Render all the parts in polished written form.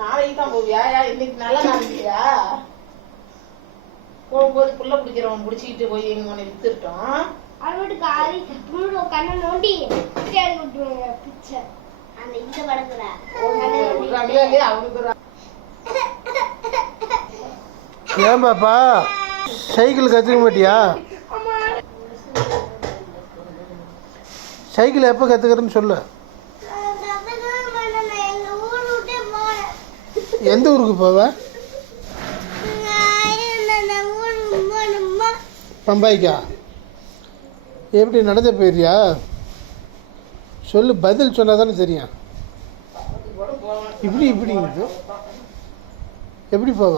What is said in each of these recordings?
நாளைக்கு தான் போவியா? இன்னைக்கு நல்ல நாள் இல்லையா? போகும்போது புள்ள பிடிக்கிறவன் பிடிச்சிக்கிட்டு போய் எங்க மனை வித்துட்டோம். ஏன் பாப்பா சைக்கிள் கற்றுக்க மாட்டியா? சைக்கிள் எப்போ கற்றுக்கிறேன்னு சொல்லு. எந்த ஊருக்கு போவ? பம்பாய்க்கா? எப்படி நடந்து போயிடுறியா? சொல்லு, பதில் சொன்னா தானே தெரியும். இப்படி இப்படி எப்படி போவ?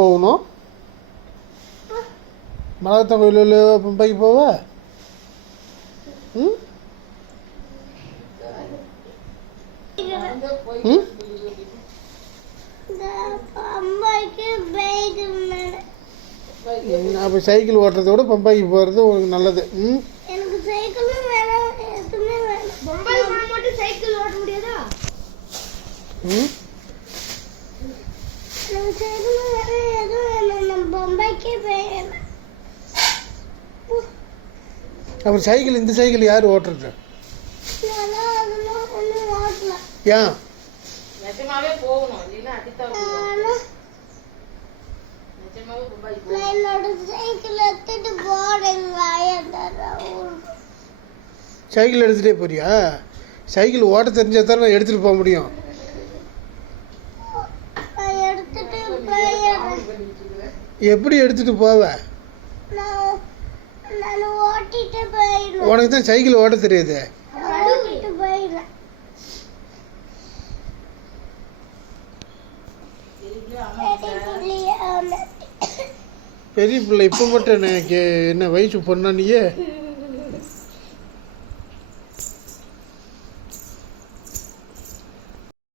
போகணும். மலகத்தன் கோயில் பம்பாய்க்கு போவ? ம் ம் அப்போ சைக்கிள் ஓட்டுறத விட பம்பாய்க்கு போகிறது உங்களுக்கு நல்லது. ம் எனக்கு சைக்கிளும் வேணும், எதுவுமே வேணும். பம்பாய் மட்டும் சைக்கிள் ஓட்ட முடியாதா? ம் எனக்கு சைக்கிளும் வேணும், எதுவும் வேணும். நம்ம பம்பாய்க்கே போயிடலாம். அப்புறம் சைக்கிள், இந்த சைக்கிள் யார் ஓட்டுறது? அதெல்லாம் ஒன்றும் ஓட்டல. ஏன்? நிஜமாவே போகணும் இல்லைன்னா என்னோட சைக்கிள் எடுத்துட்டு போறேங்க. சைக்கிள் எடுத்துகிட்டே போறியா? சைக்கிள் ஓட்ட தெரிஞ்சால் தானே எடுத்துகிட்டு போக முடியும். எடுத்துட்டு போயிடுறேன். எப்படி எடுத்துகிட்டு போவ? நான் ஓட்டிட்டு போயிடுவேன். உனக்கு தான் சைக்கிள் ஓட்ட தெரியாது. ஓட்டிட்டு போயிடுறேன். பெரிய பிள்ளை இப்போ மட்டும் என்ன வயசு பொண்ணா நீயே?